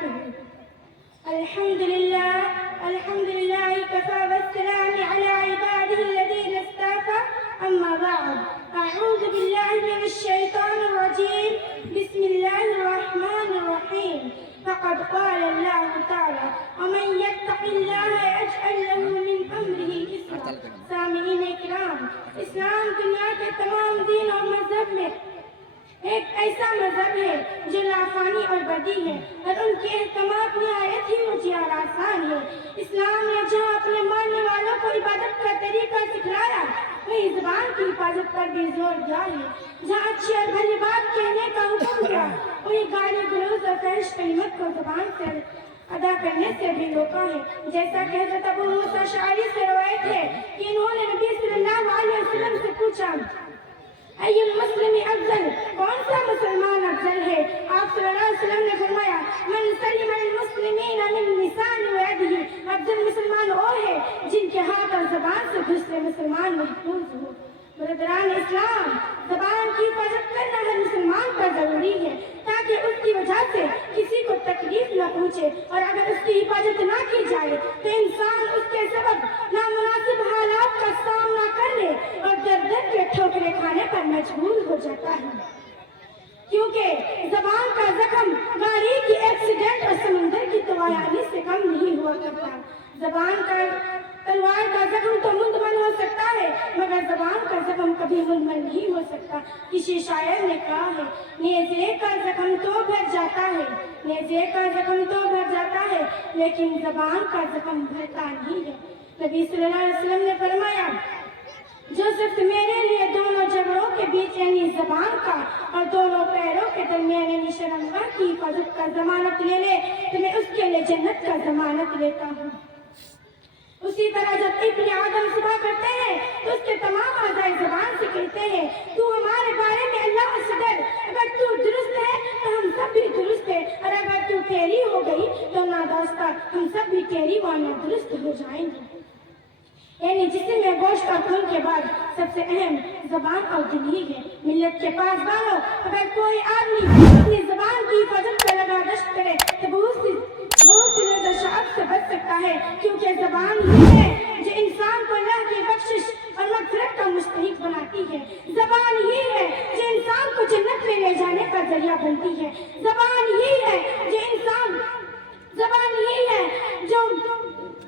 وبركاته. الحمد لله كفى والسلام على عباده الذين اصطفى. أما بعد، أعوذ بالله من الشيطان الرجيم. بسم الله الرحمن الرحيم. فقد قال الله تعالى: ومن يتق الله يجعل له من أمره يسرا. سامعین کرام، اسلام دنیا کے تمام دین اور مذہب میں ایک ایسا مذہب ہے جو لافانی اور بدی ہے، اور ان کے احکامات نہایت ہی مجھے اور آسان ہے۔ اسلام نے جہاں اپنے ماننے والوں کو عبادت کا طریقہ سکھلایا، وہیں زبان کی حفاظت پر بھی زور دیا ہے۔ جہاں اچھی اور بھلی بات کہنے کا حکم دیا، وہیں گالی گلوز اور فحش کلمات کو زبان سے ادا کرنے سے بھی روکا ہے۔ جیسا کہ حضرت ابو موسیٰ اشعری سے روایت ہے کہ انہوں نے نبی صلی اللہ علیہ وسلم سے پوچھا: ای المسلم افضل، کون سا مسلمان افضل ہے؟ آپ صلی اللہ علیہ وسلم نے فرمایا: من سلم المسلمین من لسان و یده، افضل مسلمان وہ ہے جن کے ہاتھ اور زبان سے دوسرے مسلمان محفوظ ہو۔ برادران اسلام، زبان کی حفاظت کرنا ہر مسلمان پر ضروری ہے تاکہ اس کی وجہ سے کسی کو تکلیف نہ پہنچے، اور اگر اس کی حفاظت نہ کی جائے تو انسان اس کے سبب نامناسب حالات کا سامنا کرنے اور در در کے ٹھوکریں کھانے پر مجبور ہو جاتا ہے، کیونکہ زبان کا زخم گاڑی کی ایکسیڈنٹ اور سمندر کی طوفانی سے کم نہیں ہوا کرتا۔ زبان کا تلوار کا زخم تو مندمل ہو سکتا ہے، مگر زبان کا زخم کبھی مندمل نہیں ہو سکتا۔ کسی شاعر نے کہا ہے: نیزے کا زخم تو بھر جاتا ہے، نیزے کا زخم تو بھر جاتا ہے، لیکن زبان کا زخم بھرتا نہیں ہے۔ نبی صلی اللہ علیہ وسلم نے فرمایا: جو شخص میرے لیے دونوں جبڑوں کے بیچ یعنی زبان کا اور دونوں پیروں کے درمیان یعنی شرمگاہ کی حفاظت کا ضمانت لے لے تو میں اس کے لیے جنت کا ضمانت لیتا ہوں۔ اسی طرح جب ابن آدم صبح کرتے ہیں تو اس کے تمام اعضاء زبان سے کہتے ہیں: تو ہمارے بارے میں اللہ سے ڈر، اگر تو درست ہے تو ہم سب بھی درست ہے، اور اگر تو ٹیڑھی ہو گئی تو ناداستہ ہم سب بھی ٹیڑھی و نادرست ہو جائیں گے۔ یعنی جسم میں گوشت اور خون کے بعد سب سے اہم زبان اور دل ہی ہے۔ ملت کے پاسبانوں، اگر کوئی آدمی اپنی زبان کی حفاظت پر لگا دشت کرے تو بہت سی نظرشات سے بچ سکتا ہے، کیونکہ زبان ہی ہے جو انسان کو اللہ کی بخشش اور مغفرت کا مستحق بناتی ہے۔ زبان ہی ہے جو انسان کو جنت میں لے جانے کا ذریعہ بنتی ہے۔ زبان ہی ہے جو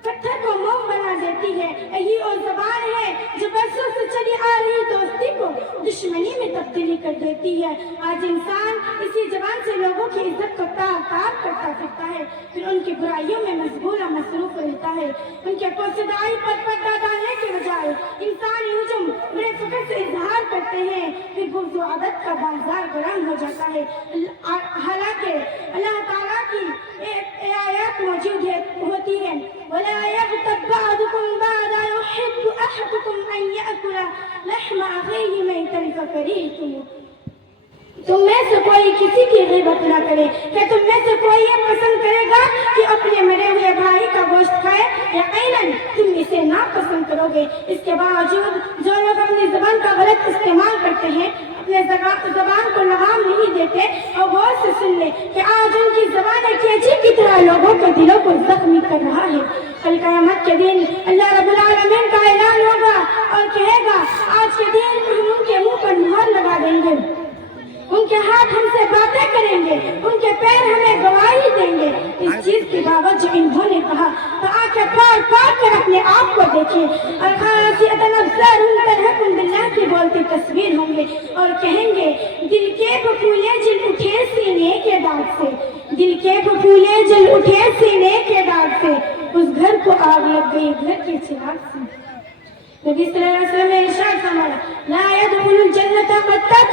پتھر کو موم بنا دیتی ہے۔ یہی اور زبان ہے جو برسوں سے چلی آ رہی دوستی کو دشمنی میں تبدیلی کر دیتی ہے۔ آج انسان اسی زبان سے لوگوں کی عزت کو تار کرتا پھرتا ہے، پھر ان کی برائیوں میں مشغول و مصروف رہتا ہے۔ ان کے پوسیدائی پر پردہ ڈالنے کے بجائے انسانی ہجوم بڑے فخر سے اظہار کرتے ہیں، پھر بغض و عداوت کا بازار گرم ہو جاتا ہے۔ حالانکہ اللہ تعالیٰ کی آیات موجود ہوتی ہے: وَلَا يَغْتَبْ بَعْضُكُمْ بَعْضًا يُحِبُّ أَحَدُكُمْ أَن يَأْكُلَ لَحْمَ أَخِيهِ مَيْتًا فَكَرِهْتُمُوهُ۔ تم میں سے کوئی کسی کی غیبت نہ کرے۔ کیا تم میں سے کوئی یہ پسند کرے گا کہ اپنے مرے ہوئے بھائی کا گوشت کھائے؟ یقیناً تم اسے ناپسند کرو گے۔ اس کے باوجود جو لوگ اپنی زبان کا غلط استعمال کرتے ہیں، اپنے زبان کو لگام نہیں دیتے، اور غور سے سن لیں کہ آج ان کی زبان ایک کینچی کی طرح لوگوں کے دلوں کو زخمی کر رہا ہے۔ کل قیامت کے دن اللہ رب العالمین کا اعلان ہوگا اور کہے گا: آج کے دن ہم ان کے منہ پر مہر لگا دیں گے، ان کے ہاتھ ہم سے باتیں کریں گے، ان کے پیر ہمیں گواہی دیں گے۔ اس چیز کی بابت جو انہوں نے کہا تو آنکھیں پھاڑ کر اپنے آپ کو دیکھیں، اور خاصیتاً ابصارہم ترہقہم باللہ کی بولتی تصویر ہوں گے، اور کہیں گے: دل کے پھپھولے جل اٹھے سینے کے داغ سے، دل کے پھپھولے جل اٹھے سینے کے داغ سے، اس گھر کو آگ لگ گئی گھر کے چراغ سے۔ نبی صلی اللہ علیہ وسلم نے ارشاد فرمایا: لا يدخل الجنة قطات،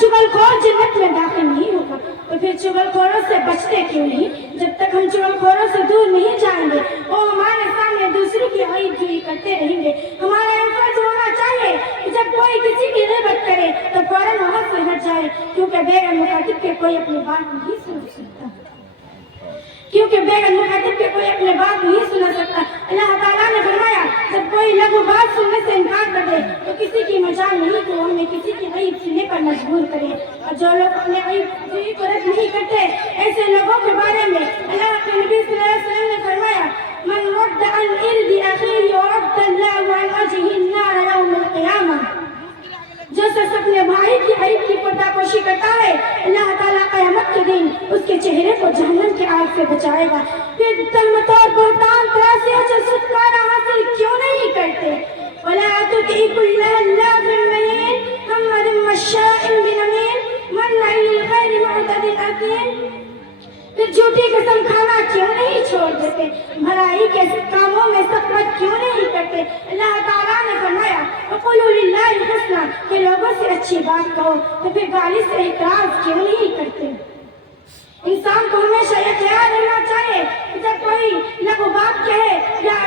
چغل خور جنت میں داخل نہیں ہوگا۔ تو پھر چغل خوروں سے بچتے کیوں نہیں؟ جب تک ہم چغل خوروں سے دور نہیں جائیں گے، وہ ہمارے سامنے دوسروں کی عیب جوئی کرتے رہیں گے۔ ہمارا یہ فرض ہونا چاہیے کہ جب کوئی کسی کی غیبت کرے تو فوراً وہاں سے ہٹ جائے، کیونکہ بغیر مخاطب کے کوئی اپنی بات نہیں سن سکتا۔ اللہ تعالیٰ نے فرمایا: جب کوئی لغو بات سننے سے انکار کر دے تو کسی کی مجال نہیں کہ وہ ہمیں کسی کی عیب سننے پر مجبور کرے۔ اور جو لوگ اپنے عیب کو رد نہیں کرتے، ایسے لوگوں کے بارے میں اللہ صد عن إرض أخيه ورد الله عن وجهه النار يوم القيامة. جو شخص اپنے بھائی کی عیب کی پردہ پوشی کرتا ہے اللہ تعالیٰ قیامت کے دن اس کے چہرے کو جہنم کی آگ سے بچائے گا. پھر تہمت اور بہتان تراشیوں سے چھٹکارا حاصل کیوں نہیں کرتے؟ وَلَا تُطِعْ كُلَّ حَلَّافٍ مَّهِينٍ هَمَّازٍ مَّشَّاءٍ بِنَمِيمٍ مَّنَّاعٍ لِّلْخَيْرِ مُعْتَدٍ أَثِيمٍ. پھر جھوٹی قسم کھانا کیوں نہیں چھوڑ دیتے؟ بھلائی کے کاموں میں سخاوت کیوں نہیں کرتے؟ اللہ تعالیٰ نے فرمایا وَقُولُوا لِلَّهِ حُسْنًا کہ لوگوں سے اچھی بات کہو، تو پھر گالی سے اعتراض کیوں نہیں کرتے؟ انسان کو ہمیشہ یہ خیال رہنا چاہیے کہ جب کوئی لغو بات کہے یا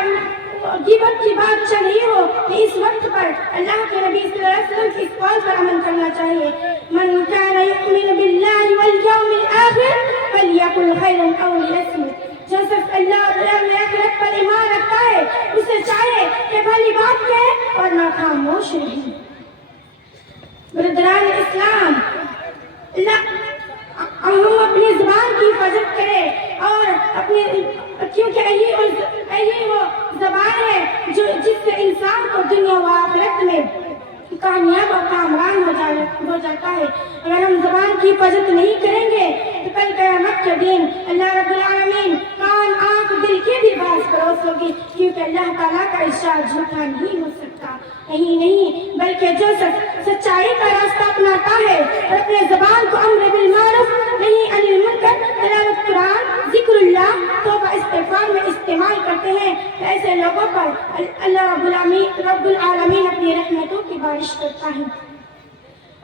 غیبت کی بات چل رہی ہو کہ اس وقت پر اللہ کے نبی صلی اللہ علیہ وسلم کی اس قول پر عمل کرنا چاہیے. من كان يؤمن بالله واليوم الآخر فليقل خيرا أو ليصمت. جو شخص اللہ اور یوم آخرت پر ایمان رکھتا ہے اسے چاہیے کہ بھلی بات کہے اور نہ خاموش رہے. برادران اسلام، ہم اپنی زبان کی حفاظت کریں اور کیونکہ یہی وہ زبان ہے جس سے انسان کو دنیا و آخرت میں کامیاب اور کامران ہو جاتا ہے. اگر ہم زبان کی حفاظت نہیں کریں گے تو کل قیامت کے دن اللہ رب العالمین کان آنکھ دل کی بھی باز پروس ہوگی، کیونکہ اللہ تعالیٰ کا ارشاد جھوٹا نہیں ہو سکتا. نہیں بلکہ جو سچائی کا راستہ اپناتا ہے اور اپنے زبان کو امر بالمعروف نہی عن المنکر، تلاوت قرآن، ذکر اللہ، توبہ استغفار میں استعمال کرتے ہیں، ایسے لوگوں پر اللہ رب العالمین اپنی رحمتوں کی بارش کرتا ہے.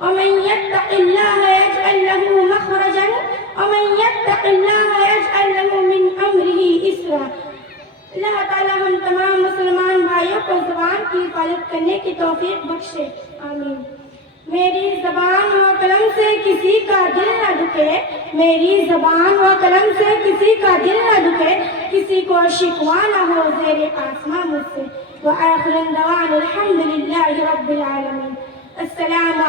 وَمَن يَتَّقِ اللَّهَ يَجْعَل لَّهُ مَخْرَجًا وَمَن يَتَّقِ اللَّهَ يَجْعَل لَّهُ مِنْ أَمْرِهِ يُسْرًا. اللہ تعالیٰ ہم تمام مسلمان بھائیوں کو زبان کی حفاظت کرنے کی توفیق بخشے، آمین. میری زبان و قلم سے کسی کا دل نہ دکھے، میری زبان و قلم سے کسی کا دل نہ دکھے، کسی کو شکوہ نہ ہو زیر آسماں مجھ سے. وآخر دعوانا الحمد للہ رب العالمین. السلام